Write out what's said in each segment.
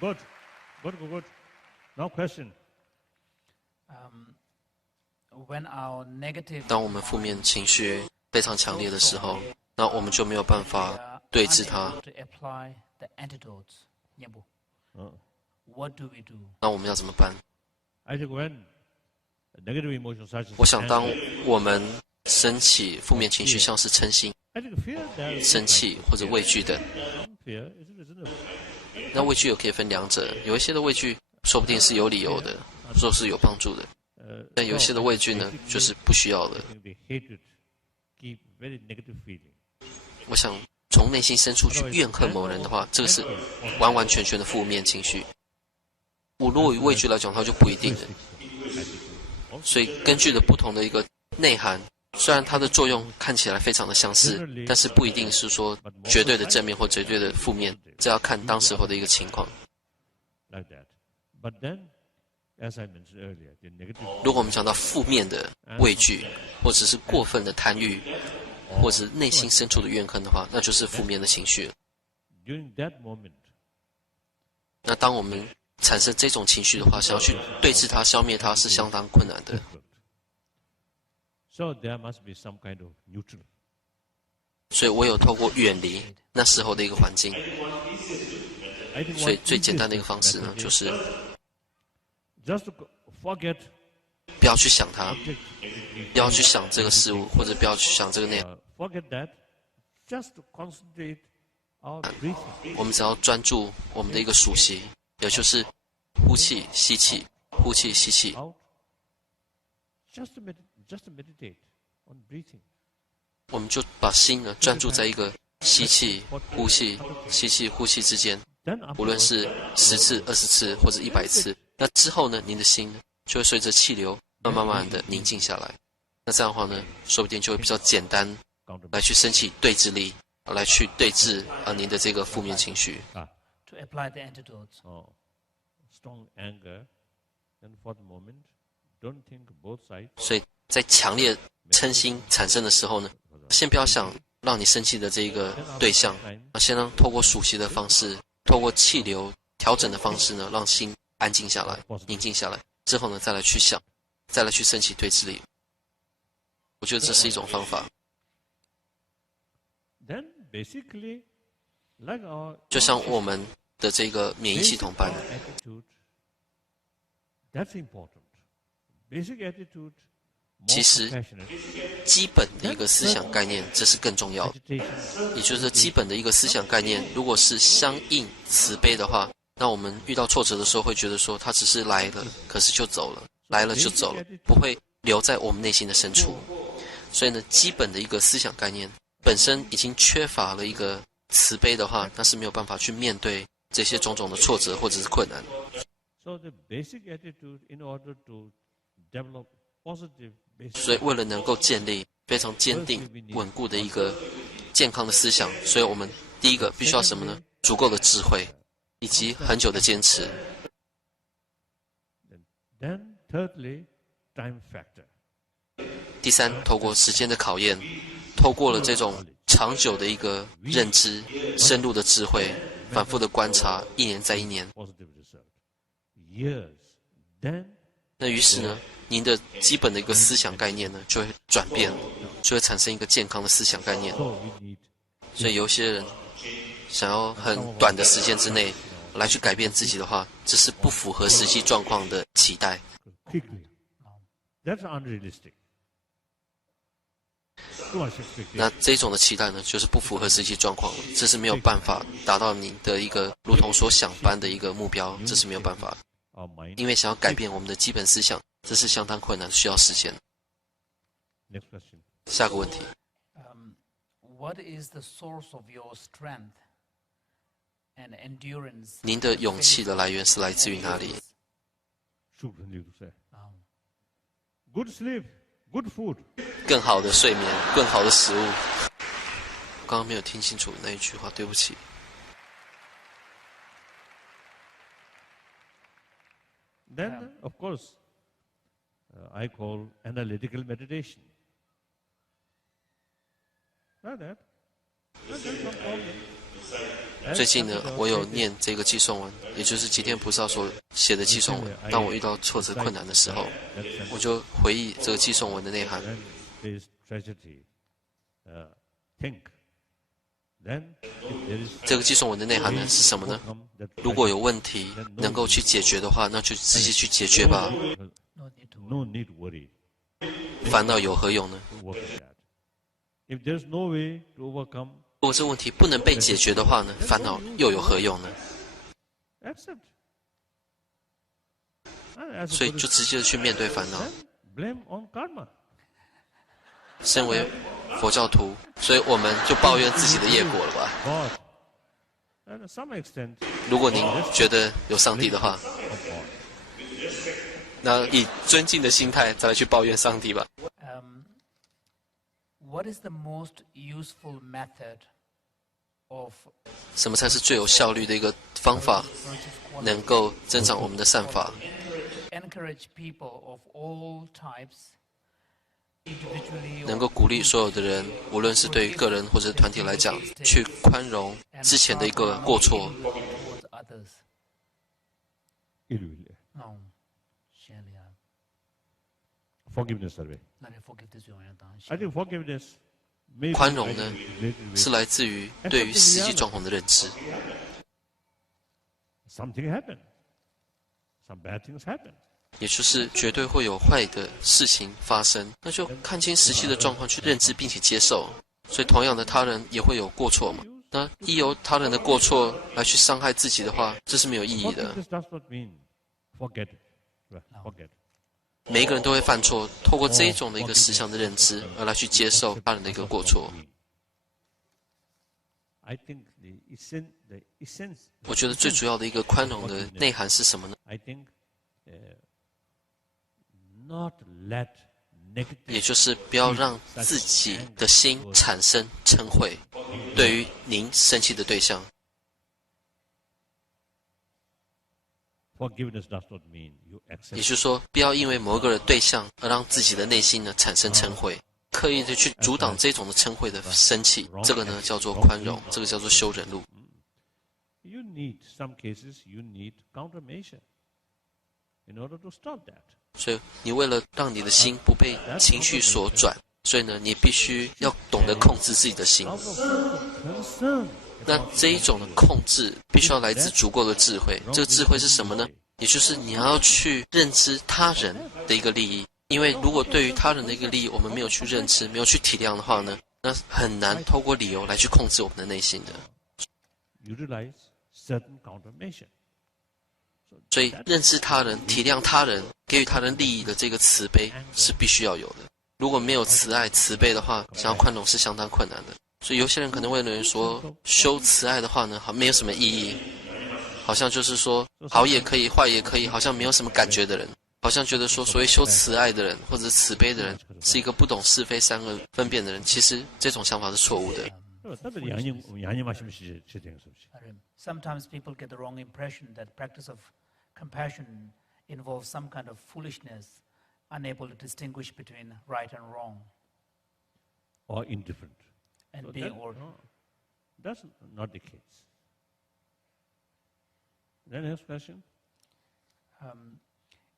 Good. Good, good, good. Now question. When our negative 当我们负面情绪非常强烈的时候，那我们就没有办法对治它。 to apply the antidotes. What do we do? 那我们要怎么办？ I think when a negative emotion such as 我想，当 anger, 我们升起负面情绪，像是嗔心、 I think fear there is 生气或者畏惧等， some fear isn't it? 那畏惧又可以分两者，有一些的畏惧说不定是有理由的，说是有帮助的，但有一些的畏惧呢，就是不需要的。 I think the hatred keep very negative feeling. 我想从内心深处去怨恨某人的话，这个是完完全全的负面情绪。我如果以畏惧来讲，它就不一定了。所以根据的不同的一个内涵，虽然它的作用看起来非常的相似，但是不一定是说绝对的正面或绝对的负面，这要看当时候的一个情况。 Like that. But then, as I mentioned earlier, the negative 如果我们讲到负面的畏惧，或者是过分的贪欲，或者是内心深处的怨恨的话，那就是负面的情绪了。 during that moment, 那当我们产生这种情绪的话，想要去对治它、消灭它是相当困难的。 difficult. So there must be some kind of neutral. 所以我有透过远离那时候的一个环境， I think 所以 one 最简单的一个 easiest 方式呢， method 就是 is just to forget 不要去想它， object, 不要去想这个事物，或者不要去想这个内容。 forget that, just to concentrate our breathing. 我们只要专注我们的一个属性，也就是呼气、吸气、呼气、吸气。 Out. Just to meditate on breathing. 我们就把心呢专注在一个吸气、呼气、吸气、呼气之间， Then 无论 afterwards, 是10次、20次或者100次。那之后呢，您的心呢就会随着气流慢慢的宁静下来。那这样的话呢，说不定就会比较简单， counter 来去升起对峙力，来去对峙您的这个负面情绪。 to apply the antidotes? strong anger, then for the moment, don't think both sides. 所以在强烈嗔心产生的时候呢，先不要想让你生气的这一个对象，先让透过数息的方式，透过气流调整的方式呢，让心安静下来、宁静下来。之后呢，再来去想，再来去升起对峙力。我觉得这是一种方法。 Then basically, like our 就像我们的这个免疫系统般， attitude, that's important. Basic attitude, more 其实 compassionate, 基本的一个思想概念，这是更重要的。 meditation, 也就是基本的一个思想概念，如果是相应慈悲的话，那我们遇到挫折的时候会觉得说，它只是来了，可是就走了，来了就走了，不会留在我们内心的深处。所以呢，基本的一个思想概念本身已经缺乏了一个慈悲的话，那是没有办法去面对这些种种的挫折或者是困难。 So the basic attitude in order to develop positive 所以 basic 为了能够建立非常坚定稳固的一个健康的思想，所以我们第一个必须要什么呢？足够的智慧，以及很久的坚持。 then thirdly, time factor. 第三，透过时间的考验，透过了这种长久的一个认知、深入的智慧、反复的观察，一年再一年， Positive result. Years. Then 那于是呢，您的基本的一个思想概念呢，就会转变，就会产生一个健康的思想概念。 so we need 所以有些人想要很短的时间之内来去改变自己的话，这是不符合实际状况的期待。 quickly. That's unrealistic. Too much expectation. 那这种的期待呢，就是不符合实际状况了，这是没有办法达到你的一个如同所想般的一个目标，这是没有办法。 Our mind. 因为想要改变我们的基本思想，这是相当困难，需要时间。 Next question. 下个问题， What is the source of your strength and endurance? 您的勇气的来源是来自于哪里？ Should you say. Good sleep, good food. 更好的睡眠，更好的食物。刚刚没有听清楚那一句话，对不起。 Then, of course, I call analytical meditation. Like that. That's no problem. 最近呢，我有念这个寄送文，也就是吉天菩萨所写的寄送文。当我遇到挫折困难的时候，我就回忆这个寄送文的内涵。这个寄送文的内涵呢是什么呢？如果有问题能够去解决的话，那就直接去解决吧。烦恼有何用呢？如果这问题不能被解决的话呢，烦恼又有何用呢？所以就直接去面对烦恼。身为佛教徒，所以我们就抱怨自己的业果了吧？如果您觉得有上帝的话，那以尊敬的心态再来去抱怨上帝吧。What is the most useful method of 什么才是最有效率的一个方法，能够增长我们的善法？ encourage people of all types, individually 能够鼓励所有的人，无论是对于个人或者团体来讲，去宽容之前的一个过错。 towards others? No. Forgiveness survey. 나를 forgive this 영향 I think forgiveness may 宽容呢，是来自于对于实际状况的认知。 something happened. Some bad things happen. 也就是绝对会有坏的事情发生，那就看清实际的状况去认知并且接受。所以同样的，他人也会有过错嘛。那依由他人的过错来去伤害自己的话，这是没有意义的。 Forgiveness does not mean forget. Forget. 每一个人都会犯错，透过这一种的一个实相的认知，而来去接受他人的一个过错。 I think the essence. 我觉得最主要的一个宽容的内涵是什么呢？ I think not let negative. 也就是不要让自己的心产生嗔恚，对于您生气的对象。 Forgiveness does not mean you 也 accept. 就是说，不要因为某一个的对象而让自己的内心呢产生嗔恚，刻意的去阻挡这种的嗔恚的升起，这个呢叫做宽容，这个叫做修忍路。 You need some cases. You need countermeasure in order to stop that. 所以你为了让你的心不被情绪所转，所以呢，你必须要懂得控制自己的心。 Out of concern. 那这一种的控制必须要来自足够的智慧。这个智慧是什么呢？也就是你要去认知他人的一个利益。因为如果对于他人的一个利益，我们没有去认知，没有去体谅的话呢，那很难透过理由来去控制我们的内心的。 Utilize certain countermeasure. 所以认知他人、体谅他人、给予他人利益的这个慈悲是必须要有的。如果没有慈爱、慈悲的话，想要宽容是相当困难的。所以有些人可能会认为说，修慈爱的话呢，好没有什么意义，好像就是说好也可以，坏也可以，好像没有什么感觉的人，好像觉得说所谓修慈爱的人或者慈悲的人是一个不懂是非善恶分辨的人。其实这种想法是错误的。 Sometimes people get the wrong impression that practice of compassion involves some kind of foolishness, unable to distinguish between right and wrong, or indifferent. and So being that- or no, that's not the case. Then next question.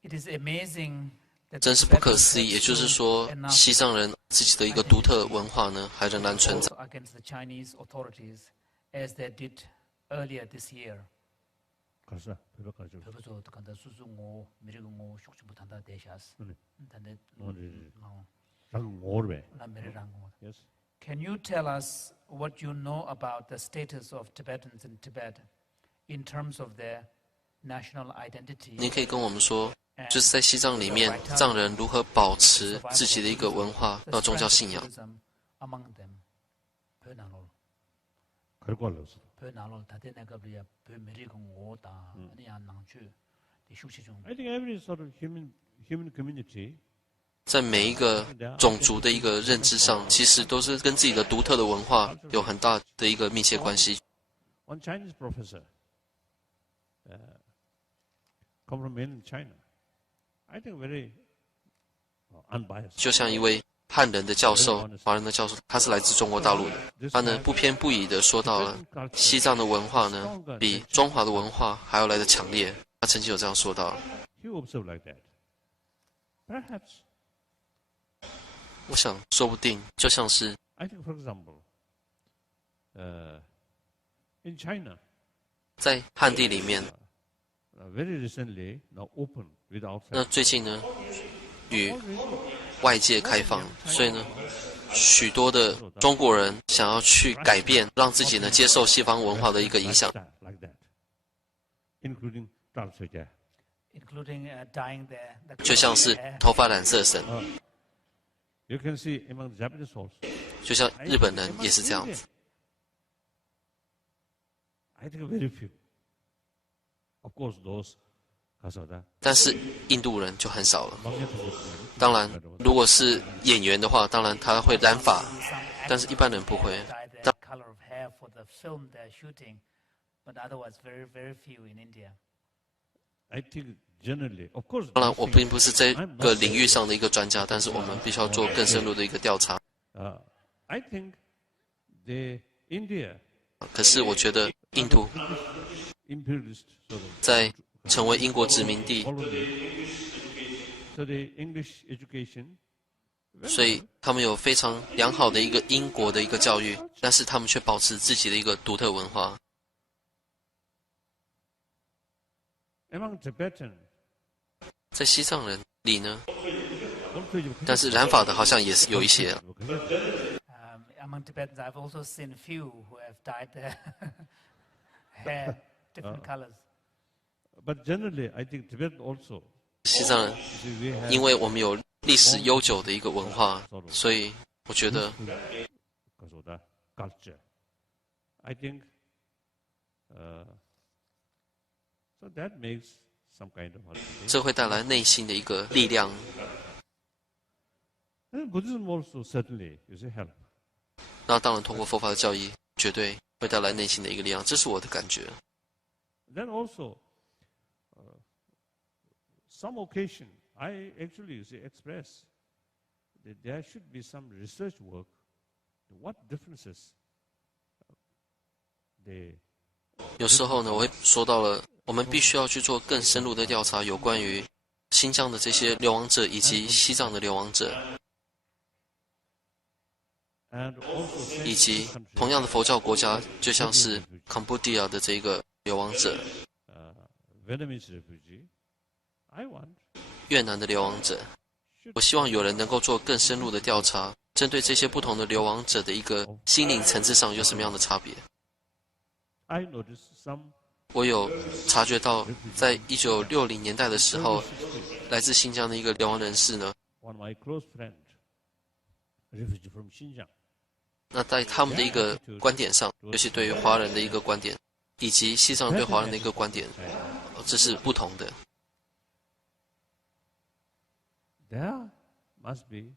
It is amazing that 真 the 是不可 Tibetans 思议。 have 也就是 shown 说， enough 西藏人自己的一个独特文化呢，还仍然存在。 also against the Chinese authorities as they did earlier this year. 가르쳐, 별로 가르쳐. 그래서 간다 수수고 미리고 숙지 못한다 대샤스. 네. 근데 네. 자꾸 오르베. 남미리란 거. Yes. Can you tell us what you know about the status of Tibetans in Tibet in terms of their national identity? 您可以跟我们说，就是在西藏里面，藏人如何保持自己的一个文化和宗教信仰？ among them. 변화로 그럴거 알았어. 변화로 다들 내가 그래야 변미리고 오다 아니 안 낭주 이 숙시 중 I think every sort of human community 在每一个种族的一个认知上，其实都是跟自己的独特的文化有很大的一个密切关系。 one Chinese professor come from mainland China. I think very unbiased. 就像一位汉人的教授、华人的教授，他是来自中国大陆的。他呢不偏不倚的说到了西藏的文化呢比中华的文化还要来的强烈。他曾经有这样说到。You observe like that. Perhaps. 我想说不定就像是 I think, for example, in China, 在汉地里面， very recently now open with 那 outside. 最近呢与外界开放，所以呢许多的中国人想要去改变，让自己呢接受西方文化的一个影响。 Like that, including transgender. including dyeing the 就像是 hair. 头发染色神， You can see among the Japanese also. 就像日本人也是这样子。 I think very few. Of course, those Kasada. 但是印度人就很少了。当然，如果是演员的话，当然他会染发， Some 但是一般人不会。 dye their color of hair for the film they're shooting, but otherwise very, very few in India. I think generally, of course. 当然，我并不是这个领域上的一个专家，但是我们必须要做更深入的一个调查。 I think the India 可是我觉得印度 imperialist sort of 在成为英国殖民地， colony, so the English education. 所以他们有非常良好的一个英国的一个教育，但是他们却保持自己的一个独特文化。 Among Tibetan, 在西藏人里呢， also you 但是染发的好像也是有一些。 Among Tibetans, I've also seen few who have dyed their hair different colors. But generally, I think Tibet also. 西藏人， See, we have 因为我们有历史悠久的一个文化，所以我觉得 Kasoda culture. I think so that makes some kind of holiday. 这会带来内心的一个力量。 And Buddhism also certainly is a help. 那当然，通过佛法的教义，绝对会带来内心的一个力量，这是我的感觉。 Then also, some occasion, I actually express that there should be some research work. What differences they 有时候呢，我会说到了，我们必须要去做更深入的调查，有关于新疆的这些流亡者以及西藏的流亡者， and also 以及同样的佛教国家，就像是康布地亚的这个流亡者、 Vietnamese refugee. I want 越南的流亡者。我希望有人能够做更深入的调查，针对这些不同的流亡者的一个心灵层次上有什么样的差别。 I noticed some 我有察觉到，在1960年代的时候，来自新疆的一个流亡人士呢， one of my close friend, refugee from Xinjiang. 那在他们的一个观点上，尤其对于华人的一个观点，以及西藏人对华人的一个观点，这是不同的。 There must be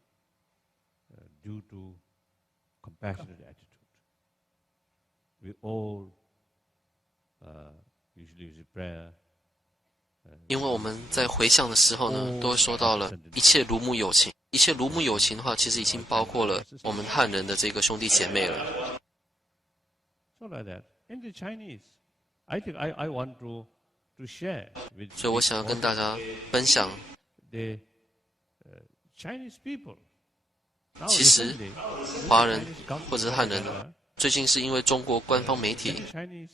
due to compassionate attitude. We all usually use prayer. 因为我们在回向的时候呢，都会说到了一切如母有情。一切如母有情的话，其实已经包括了我们汉人的这个兄弟姐妹了。 So like that. In the Chinese, I think I want to share with 所以我想要跟大家分享， the Chinese people. Now 其实 recently, 华人 Chinese come 或者是汉人 together, 最近是因为中国官方媒体 the Chinese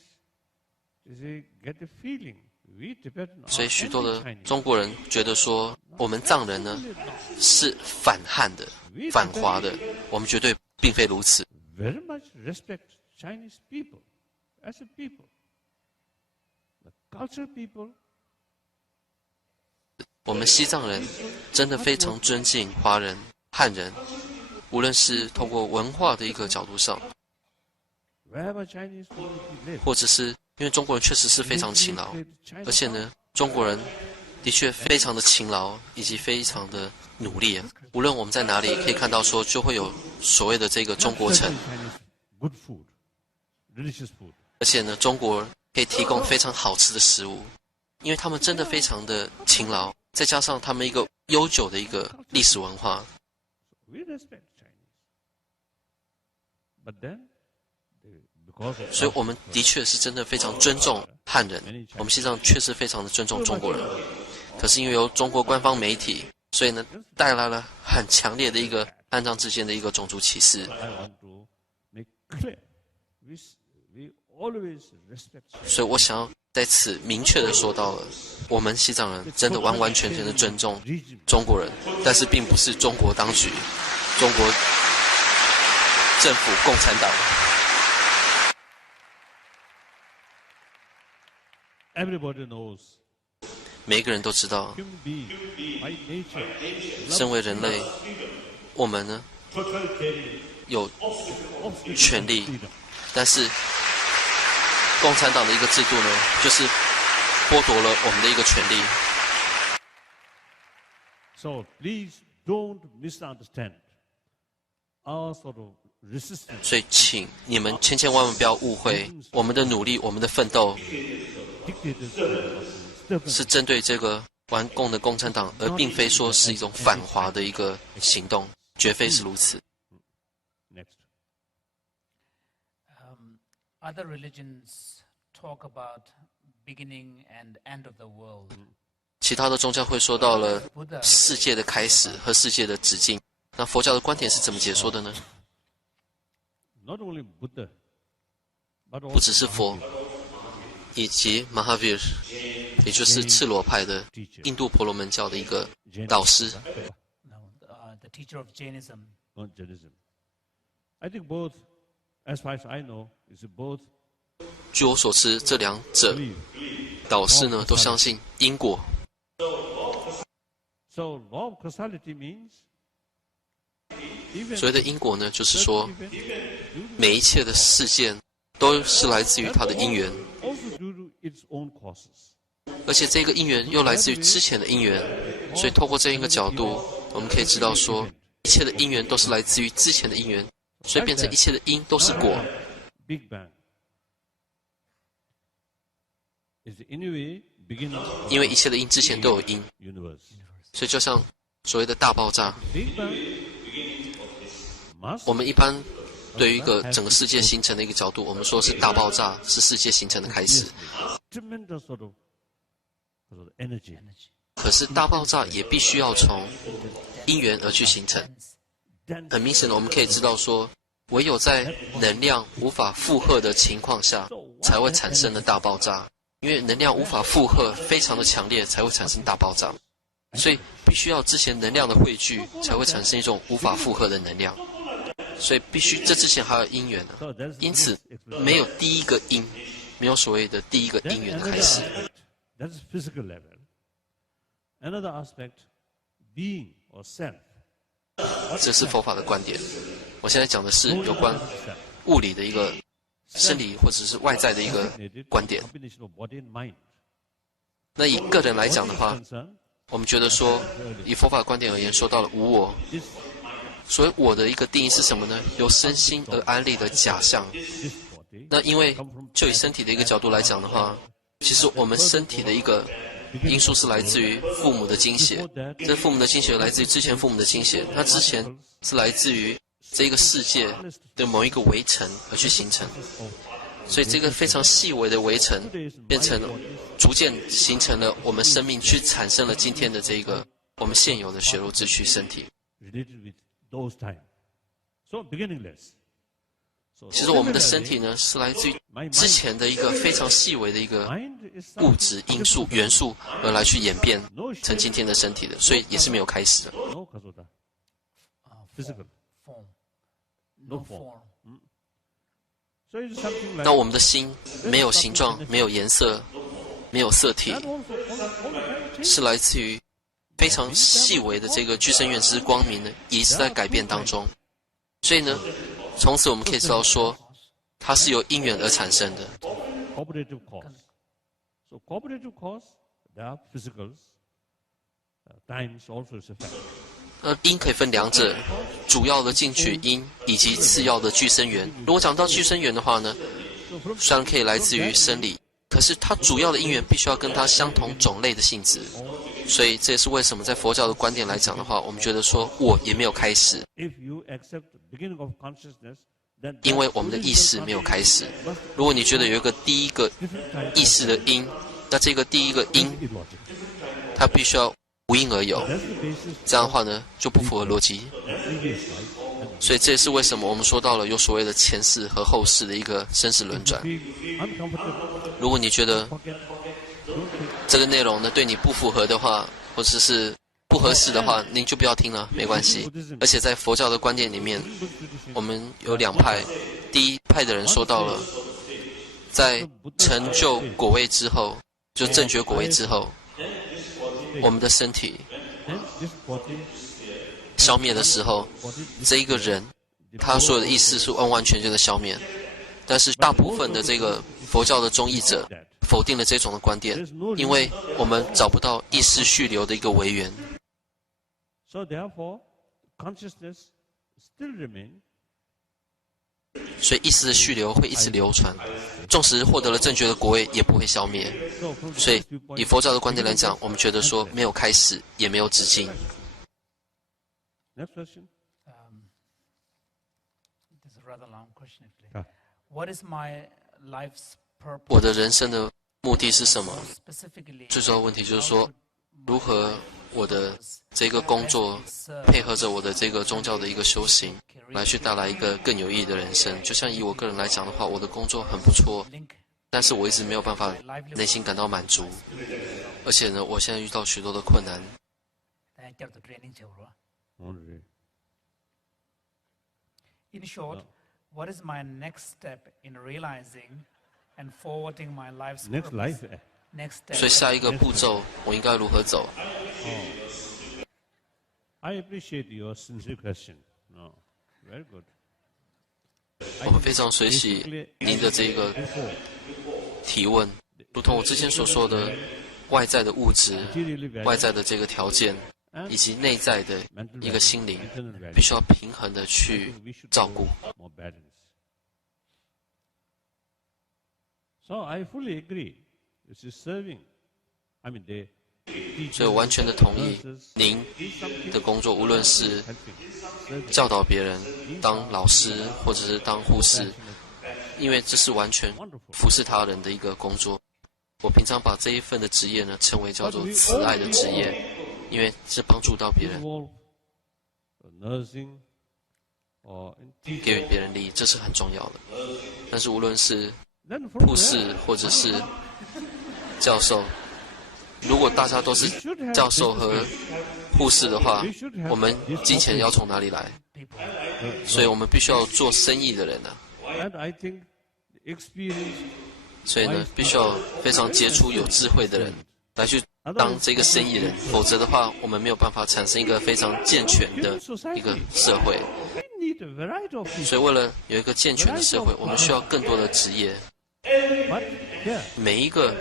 they get the feeling we Tibetan 所以 are 许多的 anti-Chinese. 中国人觉得说，我们藏人呢是反汉的、反华的，我们绝对并非如此。 Very much respect Chinese people as a people. The cultural people, 我们西藏人真的非常尊敬华人、汉人，无论是通过文化的一个角度上， wherever Chinese community live. 或者是因为中国人确实是非常勤劳，而且呢，中国人的确非常的勤劳，以及非常的努力。无论我们在哪里，可以看到说，就会有所谓的这个中国城， Chinese good food, delicious food. 而且呢，中国可以提供非常好吃的食物，因为他们真的非常的勤劳，再加上他们一个悠久的一个历史文化， We respect Chinese. But then, because of 所以我们的确是真的非常尊重汉人，我们西藏确实非常的尊重中国人。可是因为由中国官方媒体，所以呢带来了很强烈的一个汉藏之间的一个种族歧视。I want to make clear, we always respect Chinese. 所以我想要在此明确的说到了，我们西藏人真的完完全全的尊重中国人，但是并不是中国当局、中国政府、共产党。Everybody knows. 每一个人都知道， Human being, by nature, 身为人类，我们呢有 of 权利， freedom. 但是共产党的一个制度呢，就是剥夺了我们的一个权利。 So please don't misunderstand our sort of resistance. 所以，请你们千千万万不要误会，我们的努力、我们的奋斗 Dictators 是针对这个顽共的共产党，而并非说是一种反华的一个行动，绝非是如此。 Next. Other religions talk about beginning and end of the world. 其他的宗教会说到了 Buddha 世界的开始和世界的止境。那佛教的观点是怎么解说的呢？ Not only Buddha, but 不只 also 是佛，以及 Mahavir， 也就是赤裸派的 teacher. 印度婆罗门教的一个导师。 no, the teacher of Jainism. On Jainism. I think both, as far as I know, is both 据我所知，这两者 believe. 导师呢都相信因果。 So law of causality means even 所谓的因果呢，就是说 certain events 每一切的事件都是来自于它的因缘， also due to its own causes. 而且这个因缘又来自于之前的因缘。所以透过这一个角度，我们可以知道说，一切的因缘都是来自于之前的因缘，所以变成一切的因都是果。 Big Bang is in a way beginning of 因为一切的因之前都有因， universe. 所以就像所谓的大爆炸， Big Bang must 我们一般对于一个整个世界形成的一个角度，我们说是大爆炸是世界形成的开始。 tremendous sort of energy. 可是大爆炸也必须要从因缘而去形成。 Then 很明显的，我们可以知道说，唯有在能量无法负荷的情况下，才会产生的大爆炸。因为能量无法负荷，非常的强烈，才会产生大爆炸。所以必须要之前能量的汇聚，才会产生一种无法负荷的能量。所以必须这之前还有因缘呢。 so that's 因此，没有第一个因，没有所谓的第一个 then 因缘的 another 开始。 aspect, that's physical level. Another aspect, being or self. 这是佛法的观点。我现在讲的是有关物理的一个生理或者是外在的一个观点。 Combination of body and mind. 那以个人来讲的话， Concern, 我们觉得说，以佛法观点而言，说到了无我。 this 所以我的一个定义是什么呢？由身心而安立的假象。 body 那因为就以身体的一个角度来讲的话，其实我们身体的一个因素是来自于父母的精血，这父母的精血来自于之前父母的精血，那之前是来自于这个世界的某一个围城而去形成，所以这个非常细微的围城变成逐渐形成了我们生命，去产生了今天的这个我们现有的血肉之躯身体。 related with those time. So beginningless. So 其实我们的身体呢，是来自于 my 之 mind, 前的一个非常细微的一个 mind is 物质因素元素而来去演变 no 成 shape, 今天的身体的，所以也是没有开始的。 no kasota. Physical. Form. No No form. form. So it's something like 那我们的心没有形状，没有颜色，没有色体， that also all the time change. 是来自于非常细微的这个具身愿之光明呢，也是在改变当中。所以呢，从此我们可以知道说，它是由因缘而产生的。 Cooperative cause. So cooperative cause, there are physicals. Times also is a factor. 因可以分两者，主要的进取因以及次要的具身缘。如果讲到具身缘的话呢， So from 虽然可以来自于生理，可是它主要的因缘必须要跟它相同种类的性质。所以这也是为什么在佛教的观点来讲的话，我们觉得说我也没有开始， If you accept the beginning of consciousness, then 因为我们的意识没有开始。如果你觉得有一个第一个 different type 意识的因，那这个第一个因 illogical. 它必须要无因而有， That's the basis 这样的话呢就不符合逻辑。 of previous life. And 所以这也是为什么我们说到了有所谓的前世和后世的一个生死轮转。 feel uncomfortable, 如果你觉得 forget, don't think. 这个内容呢对你不符合的话，或者是不合适的话，您就不要听了，没关系。而且在佛教的观念里面，我们有两派，第一派的人说到了，在成就果位之后，就正觉果位之后，我们的身体 Then this body, 消灭的时候， body 这一个人他所有的意识是完完全全的消灭。但是大部分的这个佛教的中译者否定了这种的观点，因为我们找不到意识续流的一个为源， So therefore, consciousness still remain. 所以意识的续流会一直流传，纵使获得了正觉的果位，也不会消灭。 So from 所以 this viewpoint, 以佛教的观点来讲，我们觉得说没有开始，也没有止境。 next question. This is a rather long question, actually. Yeah. What is my life's 我 purpose? 的人生的目的是什么？ Specifically, 最重要的问题就是说， how 如何我的这个工作 should 配合着我的这个宗教的一个修行，来去带来一个更有意义的人生。就像以我个人来讲的话，我的工作很不错， link 但是我一直没有办法内心感到满足，而且呢，我现在遇到许多的困难。 the training children. Already. In short, what is my next step in realizing and forwarding my life's Next purpose? life. Next 所以 step. 下一个步骤我应该如何走？ I appreciate your sincere question. No, very good. 我们非常随喜您的这个 Before, 提问，如同我之前所说的，外在的物质、 materially 外 value 在的这个条件， and 以及内在的 mental 一个 value, 心灵， internal value. 必须要平衡的 I 去 think we should 照顾。 promote more balance. So I fully agree. This is serving. I mean, they 所以我完全的同意 nurses, 您 do something 的工作，无论是 helping, serving, 教导别人、当老师或者是当护士，因为这是完全 wonderful. 服侍他人的一个工作。我平常把这一份的职业呢称为叫做慈爱的职业，因为是帮助到别人， Involve nursing or in 给予 teaching. 别人利益，这是很重要的。但是无论是 Then from 护 there, 士或者是教授，如果大家都是 we should have 教授 business 和 cases. 护士的话 We，should have 我们 this 金钱 operation. 要从哪里来？ People. 所以我们必须要做生意的人呢、 And I think the experience 所以呢，必须要非常杰出、有智慧的人来去当这个生意人，否则的话，我们没有办法产生一个非常健全的一个社会。 we need a variety of people. 所以，为了有一个健全的社会，我们需要更多的职业。 But yeah, 每一个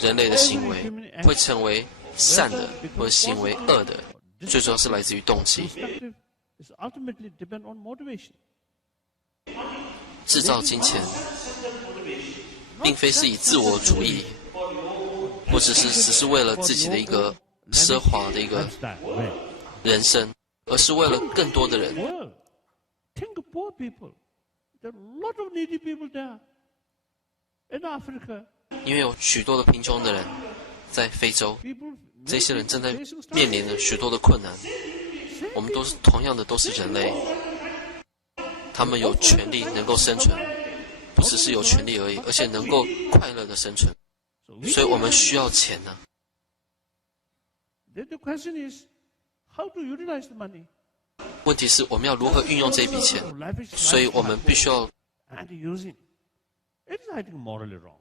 人类的行为会成为善的或者行为恶的，最主要是来自于动机。 destructive is ultimately depend on motivation. 制造金钱，并非是以自我主义，或者是只是为了自己的一个奢华的一个 Lifestyle, right? 人生，而是为了更多的人。 World. Think of poor people. There are a lot of needy people there. In Africa, 因为有许多的贫穷的人在非洲， people 这些人正在面临着许多的困难。我们都是同样的，都是人类，他们有权利能够生存，不只是有权利而已，而且能够快乐的生存。 So we 所以我们需要钱呢、 then the question is how to utilize the money. 问题是我们要如何运用这笔钱， Lavish 所以我们必须要 and using. It is, I think, morally wrong.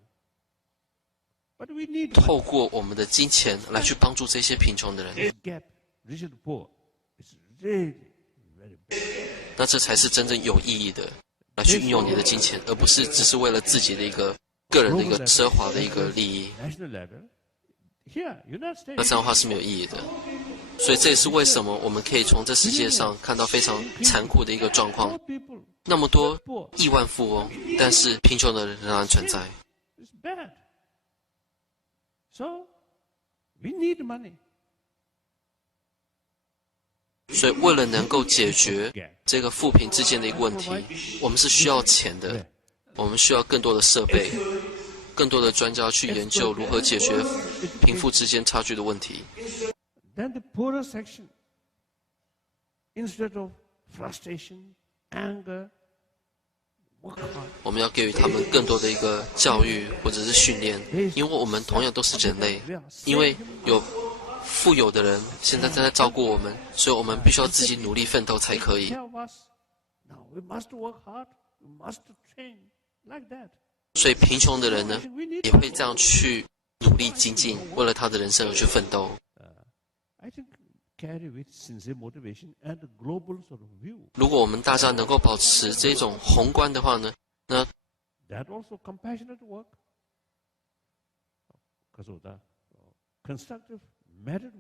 But we need 透过我们的金钱来去帮助这些贫穷的人， this gap, rich and poor. It's really very big. 那这才是真正有意义的，来去运用你的金钱，而不是只是为了自己的一个个人的一个奢华的一个利益。 National level. Here, United States. 那这样的话是没有意义的。所以这也是为什么我们可以从这世界上看到非常残酷的一个状况 Poor，people 那么多 poor. 亿万富翁，但是贫穷的人仍然存在。 It's bad. So we need money. 所以为了能够解决 get. 这个富贫之间的一个问题，我们是需要钱的，我们需要更多的设备，更多的专家去研究如何解决贫富之间差距的问题。 Then the poorer section, instead of frustration, anger, work hard. 我们要给予他们更多的一个教育或者是训练，因为我们同样都是人类，因为有富有的人现在正在照顾我们，所以我们必须要自己努力奋斗才可以。 Care of us. Now we must work hard. We must train like that. 所以贫穷的人呢，也会这样去努力精进，为了他的人生而去奋斗。 I think carry with sincere motivation and a global sort of view. 如果我们大家能够保持这种宏观的话呢，那 That also compassionate work. Kasoda. Constructive merit,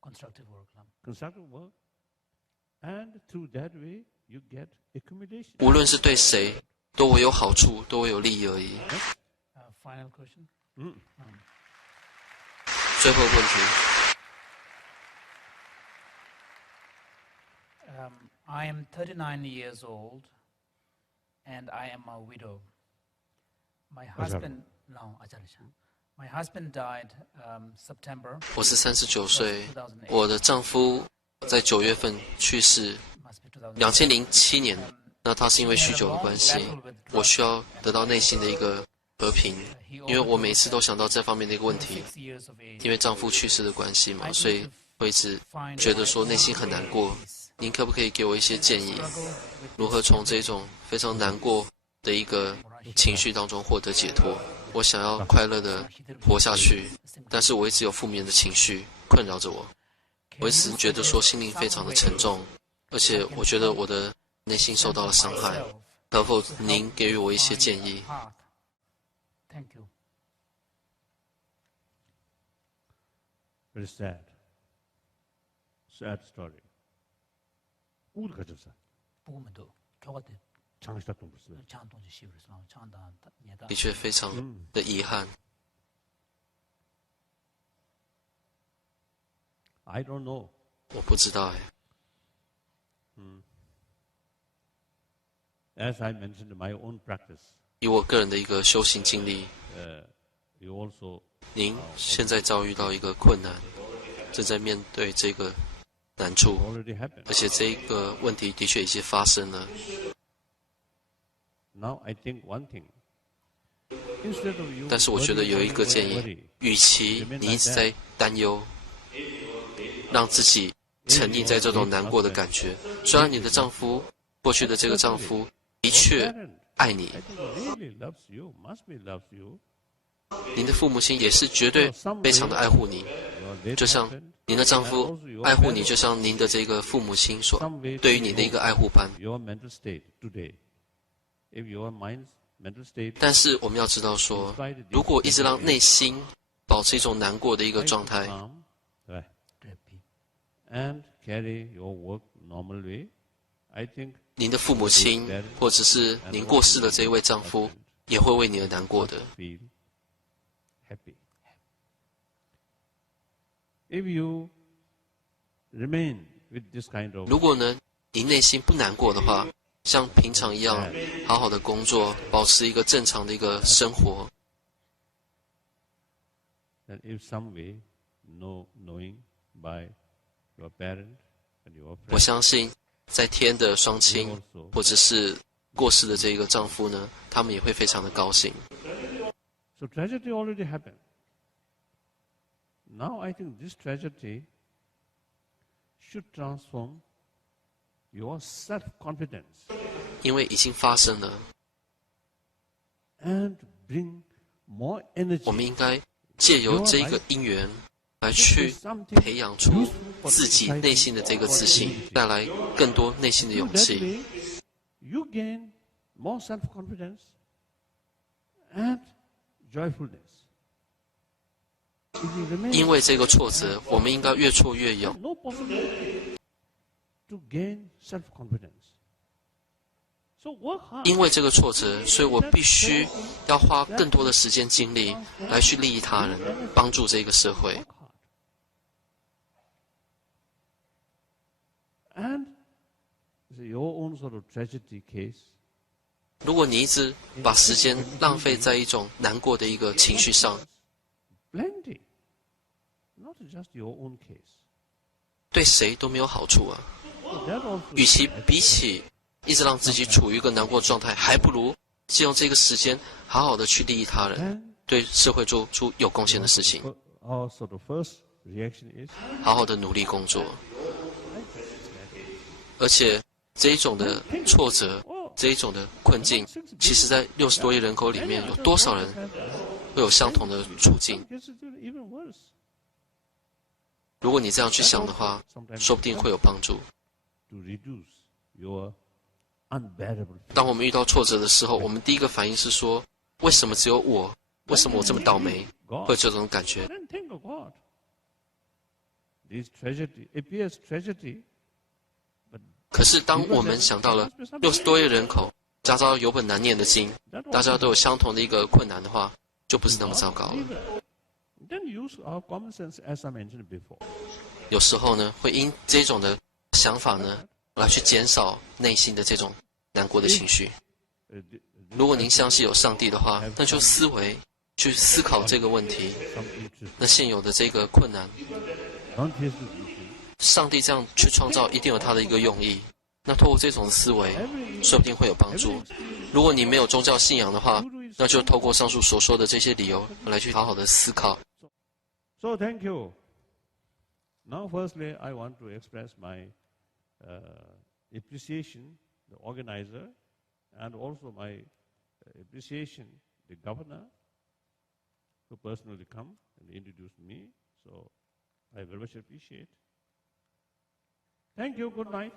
constructive work 啦。 constructive work. And through that way you get accumulation. 无论是对谁，都会有好处，都会有利益而已。 Final question. 最后问题， I am 39 years old, and I am a widow. My husband, no, my husband died September. 我是39岁，我的丈夫在9月份去世， Must be 2007年。那他是因为酗酒的关系，我需要得到内心的一个和平，因为我每次都想到这方面的一个问题， 6 years of age. 因为丈夫去世的关系嘛，所以我一直觉得说内心很难过。您可不可以给我一些建议，如何从这种非常难过的一个情绪当中获得解脱？我想要快乐的活下去，但是我一直有负面的情绪困扰着我，我一直觉得说心灵非常的沉重，而且我觉得我的内心受到了伤害。可否您给予我一些建议？ Thank you. Very sad. Sad story. 우리 가졌어. 보면도 교과대 장시다 동 벌써. 장동지 시브르스 장다 니다. 的确非常的遗憾。 I don't know. 我不知道哎， As I mentioned in my own practice, 以我个人的一个修行经历， you also 您现在遭遇到一个困难，正在面对这个难处， already happened. 而且这一个问题的确已经发生了。 Now I think one thing. Instead of you 但是我觉得有一个建 worry, 议，与其你一直在担忧，让自己沉溺在这种难过的感觉。虽然你的丈夫，过去的这个丈夫的确 parent, 爱你， I think really loves you, must be loves you. 您的父母亲也是绝对非常的爱护你， Your late 就像 husband, 您的丈夫 and also your 爱护你， parents, 就像您的这个父母亲所 some way 对于你的一个爱护般。 your mental state today. If your mind's mental state 但是我们要知道说，如果一直让内心保持一种难过的一个状态， calm, right, and carry your work normal way, I think 您的父母亲或者是您过世的这一位丈夫，也会为你而难过的。 feel happy. If you remain with this kind of 如果呢，您内心不难过的话，像平常一样好好的工作，保持一个正常的一个生活， then if some way knowing by your parent and your 我 friend 相信在天的双亲或者是过世的这个丈夫呢，他们也会非常的高兴。 so tragedy already happened. Now I think this tragedy should transform your self-confidence 因为已经发生了， and bring more energy 我们应该借由这个因缘来去培养出自己内心的这个自信，带来更多内心的勇 That 气。 way, you gain more self-confidence and joyfulness. If you remain 因为这个挫折，我们应该越挫越勇。 no possibility to gain self-confidence. So work hard. 因为这个挫折，所以我必须要花更多的时间精力来去利益他人，帮助这个社会。 Work hard. your own sort of tragedy case, 如果你一直把时间浪费在一种难过的一个情绪上， plenty, not just your own case. 对谁都没有好处啊。 So that also 与其比起一直让自己处于一个难过的状态，还不如借用这个时间，好好的去利益他人， then 对社会做出有贡献的事情， our sort of first reaction is, 好好的努力工作。而且这一种的挫折，这一种的困境，其实在60多亿人口里面，有多少人会有相同的处境？ Yes, it's even worse. 如果你这样去想的话， Sometimes 说不定会有帮助。 to reduce your unbearable 当我们遇到挫折的时候，我们第一个反应是说：为什么只有我？为什么我这么倒霉？ God. 会有这种感觉。 Then think of God. This tragedy appears tragedy, but 可是当我们想到了60多亿人口，家家有本难念的经， that 大家 also 都有相同的一个困难的话，就不是那么糟糕了。 then use our common sense as I mentioned before. 有时候呢，会因这种的想法呢，来去减少内心的这种难过的情绪。 如果您相信有上帝的话，那就去思考这个问题。 Some interest, 那现有的这个困难， don't face the issue. 上帝这样去创造，一定有他的一个用意。那透过这种思维，说不定会有帮助。如果你没有宗教信仰的话，那就透过上述所说的这些理由来去好好的思考。 So thank you. Now, firstly, I want to express my appreciation, the organizer, and also my appreciation, the governor, who personally come and introduced me. So I very much appreciate. Thank you. Good night.